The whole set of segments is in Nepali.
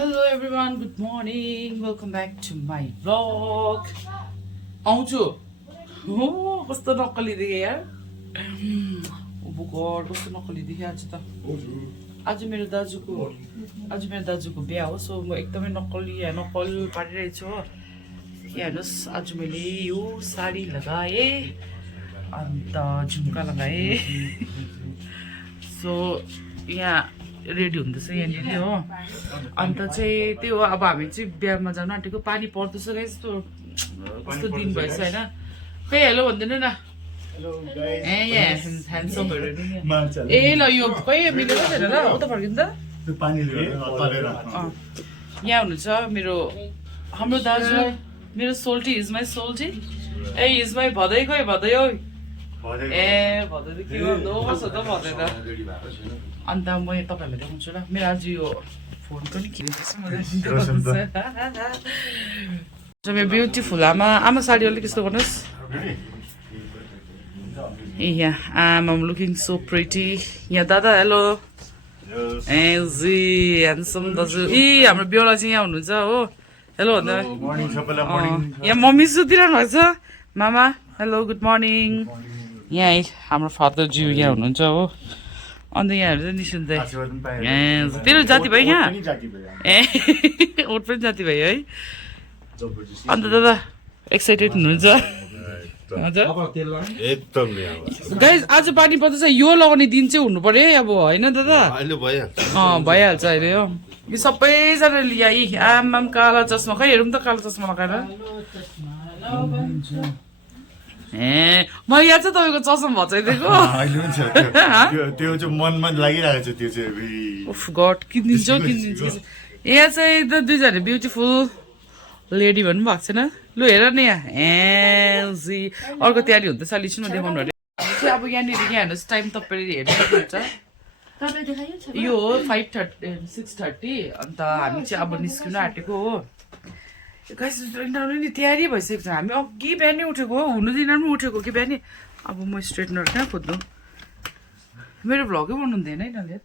Hello everyone, good morning. Welcome back to my vlog. आउँछु हो कस्तो नक्कली देखे यार ओ गॉड कस्तो नक्कली देखे आज त आज मेरो दाजुको बिहा हो सो म एकदमै नक्कल पारिरहेको छु हो हेर्नुस् आज मैले यो साडी लगाए अन्त झुम्का लगाए सो यहाँ रेडी हुँदैछ यहाँनिर हो अन्त चाहिँ त्यो हो अब हामी चाहिँ बिहामा जानु आँटेको पानी पर्दैछ गाइस यस्तो कस्तो दिन भएछ होइन खै हेलो भनिदिनु न ए ह्यान्डसमहरू ए ल यो खै मिलेको छैन ल उता फर्किनु त यहाँ हुनुहुन्छ मेरो हाम्रो दाजु मेरो सोल्टी इज माई सोल्टी ए इज माई भदै खै भदै हौ ए भदै त के गर्नु कसो त भदै त अन्त म तपाईँहरूलाई देखाउँछु ल मेरो आज यो फोन पनि खिचेको मेरो ब्युटिफुल आमा साडी अलिक यस्तो गर्नुहोस् ए यहाँ आमा लुकिङ सो प्रिटी यहाँ दादा हेलो ए जी ह्यान्डसम दाजु ए हाम्रो बेहुला चाहिँ यहाँ हुनुहुन्छ हो हेलो भन्दा यहाँ मम्मी सुतिरहनु भएको छ मामा हेलो गुड मर्निङ यहाँ हाम्रो फादरज्यू यहाँ हुनुहुन्छ हो अन्त यहाँहरू चाहिँ निसुन्दै तेरो जाति भयो यहाँ ए ओट पनि जाति भयो है अन्त दादा एक्साइटेड हुनुहुन्छ हजुर गाइस आज पानी पर्दैछ यो लगाउने दिन चाहिँ हुनु पर्यो है अब होइन दादा भइहाल्छ अहिले हो यो सबैजना ल्याइ आमाम कालो चस्मा खै हेरौँ त कालो चस्मा लगाएर ए म यहाँ चाहिँ तपाईँको चस्मा भचाइदिएको त्यो चाहिँ मनमा लागिरहेको छ त्यो चाहिँ उफ गड किनिदिन्छौ यहाँ चाहिँ त दुईजना ब्युटिफुल लेडी भन्नु भएको छैन लु हेर न यहाँ ए जी अर्को तयारी हुँदैछ लिन्छु न देखाउनु अरे अब यहाँनिर यहाँ हेर्नुहोस् टाइम तपाईँले हेर्नु सक्नुहुन्छ यो हो 6:30 अन्त हामी चाहिँ अब निस्किनु आँटेको हो गाइस नि तयारी भइसकेको छ हामी अघि बिहानै उठेको हो हुनु दिन पनि उठेको कि बिहानै अब म स्ट्रेटनर कहाँ खोज्नु मेरो भ्लगै बनाउँदैन है नले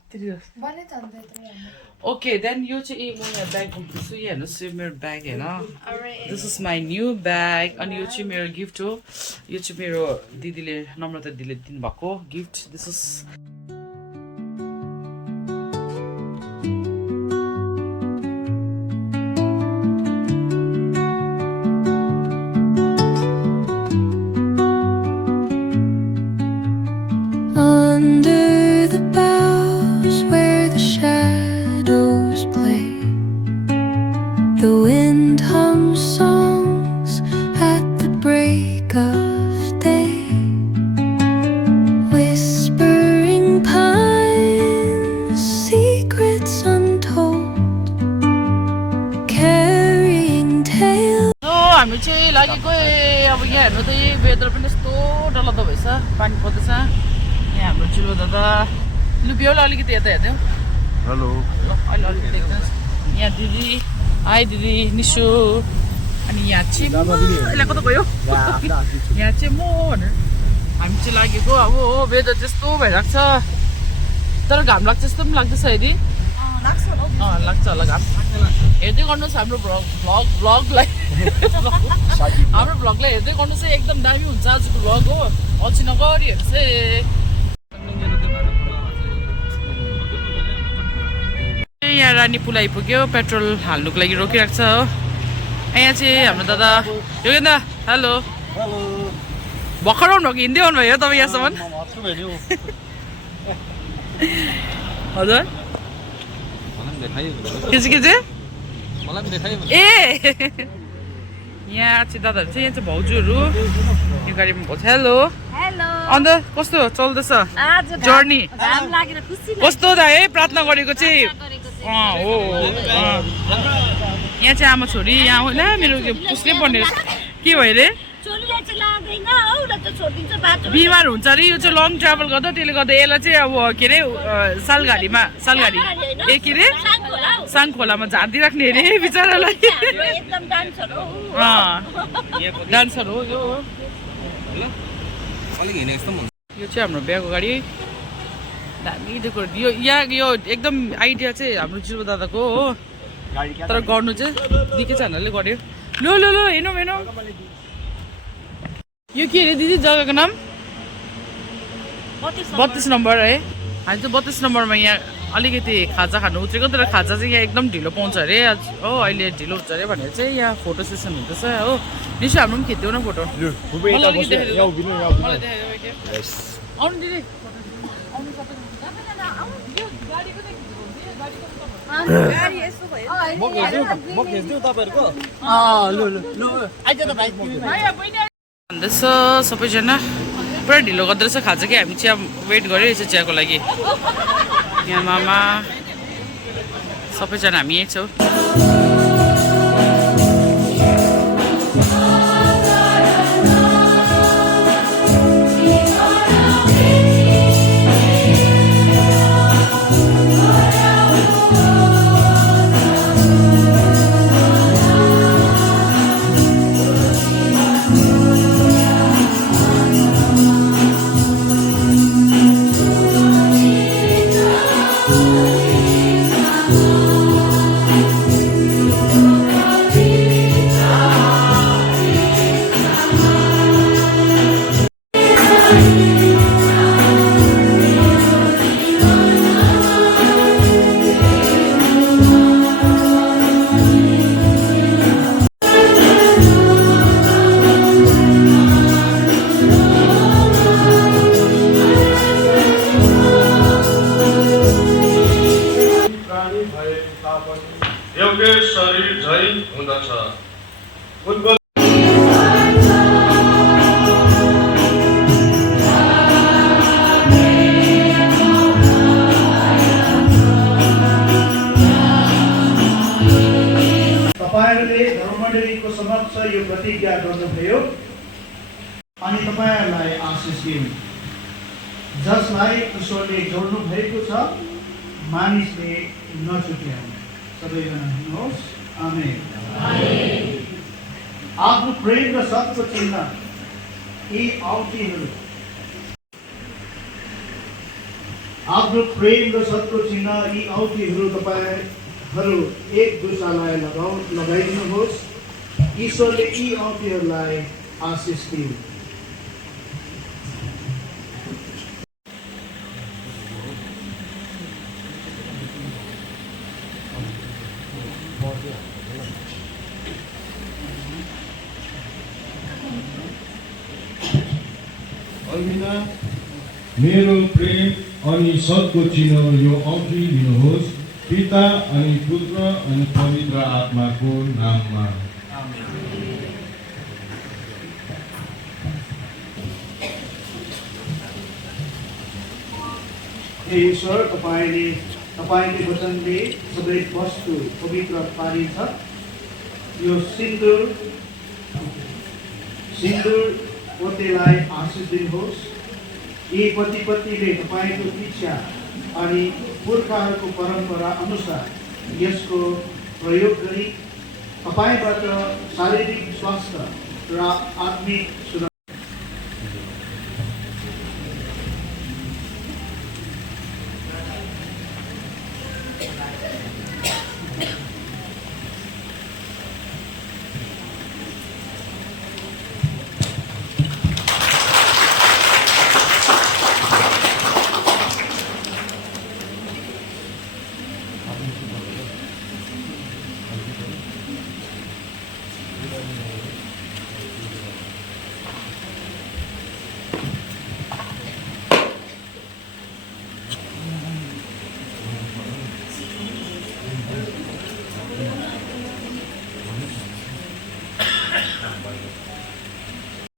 ओके देन यो चाहिँ म यहाँ ब्याग बोक्दैछु यहाँ हेर्नुहोस् यो मेरो ब्याग होइन this is my new bag अनि यो चाहिँ मेरो गिफ्ट हो यो चाहिँ मेरो दिदीले नम्रता दिदीले दिनुभएको गिफ्ट दिस इज हामी चाहिँ लागेको अब यहाँ हेर्नु त वेदर पनि यस्तो डरलाग्दो भएछ पानी पर्दैछ यहाँ हाम्रो चिलो दादा लु बेहुला अलिकति यता हेर्दै हेलो ल अहिले अलिकति देख्नुहोस् यहाँ दिदी हाई दिदी निसु अनि यहाँ चाहिँ यसलाई कता गयो यहाँ चाहिँ म भनेर हामी चाहिँ लागेको अब हो वेदर त्यस्तो भइरहेको छ तर घाम लाग्छ जस्तो पनि लाग्दैछ हेरी लाग्छ होला घाम हेर्दै गर्नुहोस् हाम्रो भ्लगलाई हाम्रो भ्लगलाई हेर्दै गर्नुहोस् है एकदम दामी हुन्छ आजको भ्लग हो अल्छी नगरी हेर्नुहोस् है यहाँ रानी पुल आइपुग्यो पेट्रोल हाल्नुको लागि रोकिरहेको छ हो यहाँ चाहिँ हाम्रो दादा योगेन्द्र हेलो भर्खर आउनु भएको हिँड्दै आउनुभयो तपाईँ यहाँसम्म हजुर के चाहिँ ए यहाँ चाहिँ दादाहरू चाहिँ यहाँ चाहिँ भाउजूहरू यो गाडीमा भाउजू हेलो अन्त कस्तो चल्दैछ जर्नी कस्तो त है प्रार्थना गरेको चाहिँ हो यहाँ चाहिँ आमा छोरी यहाँ होइन मेरो पुस्नै पर्ने के भयो अरे बिमार हुन्छ अरे यो चाहिँ लङ ट्राभल गर्दा त्यसले गर्दा यसलाई चाहिँ अब के अरे सालगाडी ए के अरे साङखोलामा झाँदिराख्ने अरे बिचरालाई डान्सर हो यो यो चाहिँ हाम्रो बिहाको गाडी दामी डेकोरेट यो यहाँ यो एकदम आइडिया चाहिँ हाम्रो जिरो दादाको हो तर गर्नु चाहिँ निकै जनाले गर्यो लो लो लो हेर्नु हेर्नु यो के अरे दिदी जग्गाको नाम 32 नम्बर है हामी चाहिँ 32 नम्बरमा यहाँ अलिकति खाजा खानु उत्रेको तर खाजा चाहिँ यहाँ एकदम ढिलो पाउँछ अरे हो अहिले ढिलो हुन्छ अरे भनेर चाहिँ यहाँ फोटो सेसन हुँदैछ हो निशु हाम्रो पनि खिच्दिउ न फोटो आउनु दिदी भन्दैछ सबैजना पुरा ढिलो गर्दो रहेछ खाजा कि हामी चिया वेट गरिरहेछ चियाको लागि यहाँ मामा सबैजना हामी यहीँ छौँ एउटै शरीर झै हुँदछ तपाईहरुले धर्ममण्डलीको समक्ष यो प्रतिज्ञा गर्नुभयो अनि तपाईहरुलाई आशिष दिनु जसलाई ईश्वरले जोड्नु भएको छ मानिसले नछुट्याउनु सबैजना भन्नुहोस् आमेन आफ्नो प्रेम र सत्य चिन्ह यी औँठीहरू आफ्नो प्रेम र सत्य चिन्ह यी औँठीहरू तपाईहरु एक दुसरालाई लगाइदिनुहोस् ईश्वरले यी औँठीहरूलाई आशिष दिनु मेरो प्रेम अनि सतको चिन्ह यो औँठी लिनुहोस् पिता अनि पुत्र अनि पवित्र आत्माको नाममा हे ईश्वर तपाईले वचनले सबै वस्तु पवित्र पारिन्छ यो सिन्दुर पोतेलाई आशिष दिनुहोस् यी पतिले तपाईको इच्छा अनि पुर्खाहरूको परम्परा अनुसार यसको प्रयोग गरी तपाईबाट शारीरिक स्वास्थ्य र आत्मिक सुरक्षा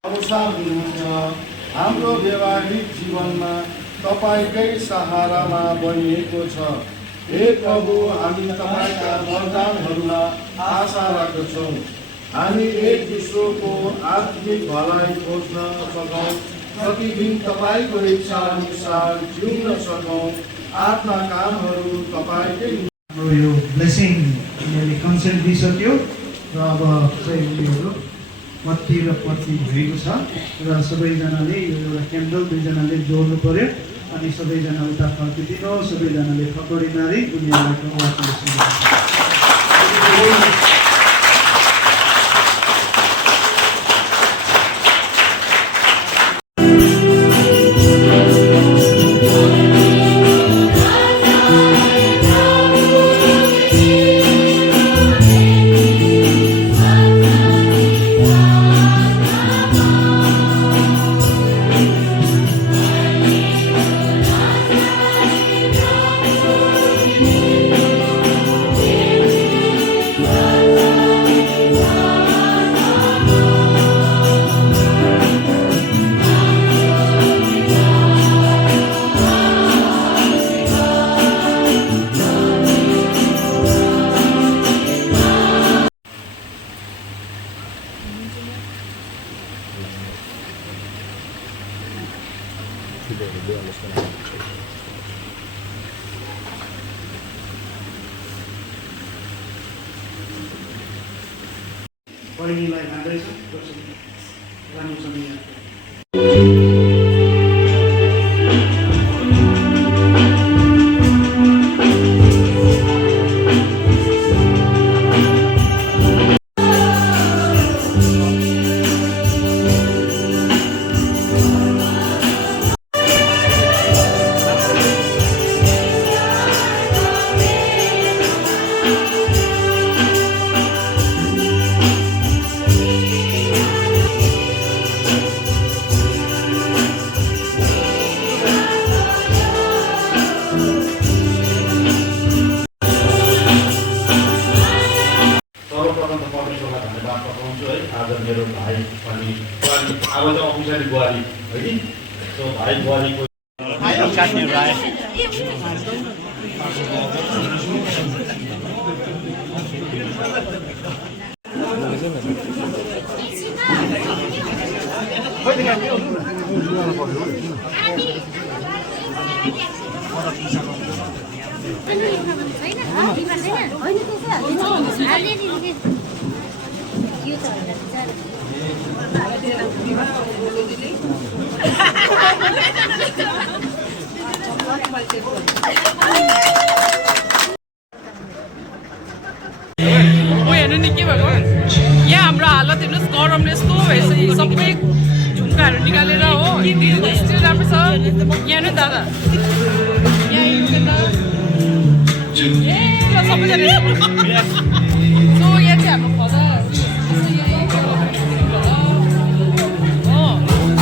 अवसर दिनुहुन्छ हाम्रो व्यवहारिक जीवनमा तपाईकै सहारामा बनिएको छ हे प्रभु हामी तपाईका वरदानहरूमा आशा राख्दछौँ हामी एक दोस्रोको आत्मिक भलाइ खोज्न सकौँ प्रतिदिन तपाईको इच्छा अनुसार जिउन सकौँ आफ्ना कामहरू तपाईकै यो ब्लेसिङ कन्सेन्ट दिइसक्यो र अब चाहिँ उनीहरू पति र पत्नी भएको छ र सबैजनाले यो एउटा क्यान्डल दुईजनाले जोड्नु पर्यो अनि सबैजना उता फर्किदिनु सबैजनाले पकडी मारी उनीहरूलाई बहिनीलाई मान्दैछौँ राम्रोसँग यहाँ सर्वप्रथम त परमेश्वरलाई धन्यवाद पठाउँछु है आज मेरो भाइ अनि बुहारी अब चाहिँ अफिसियली बुहारी है कि सो भाइ बुहारीको हेर्नु नि के भएको यहाँ हाम्रो हालत हेर्नुहोस् गरमले यस्तो भएछ सबै झुम्काहरू निकालेर हो स्टिल राम्रो छ यहाँ नि दादा यहाँ सबैजना सो यहाँ चाहिँ हाम्रो खदा हो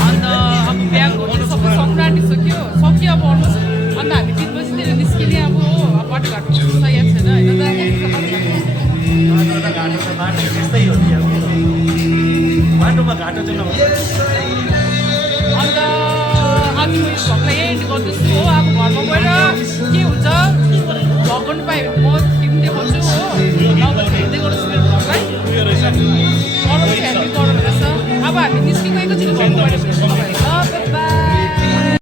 अन्त अब बिहाको सबै सक्नु आँटिसक्यो सक्यो अब अलमोस्ट अन्त हामी 3 बजीतिर निस्किने अब हो बाटोघाटो तयार छैन होइन घाटो त बाटो त्यस्तै हो नि अब बाटोमा घाटो चाहिँ नहुन्छ अन्त आज म यो भ्लगलाई यही एन्ड गर्दैछु हो अब घरमा गएर के हुन्छ भ्लग गर्नु पायो भने म तिमी देखाउँछु हो नभए हेर्दै गर्नुहोस् मेरो भ्लगलाई गरम चाहिँ हेभी गरम रहेछ अब हामी निस्किएको एकैचोटि भ्लग गरेर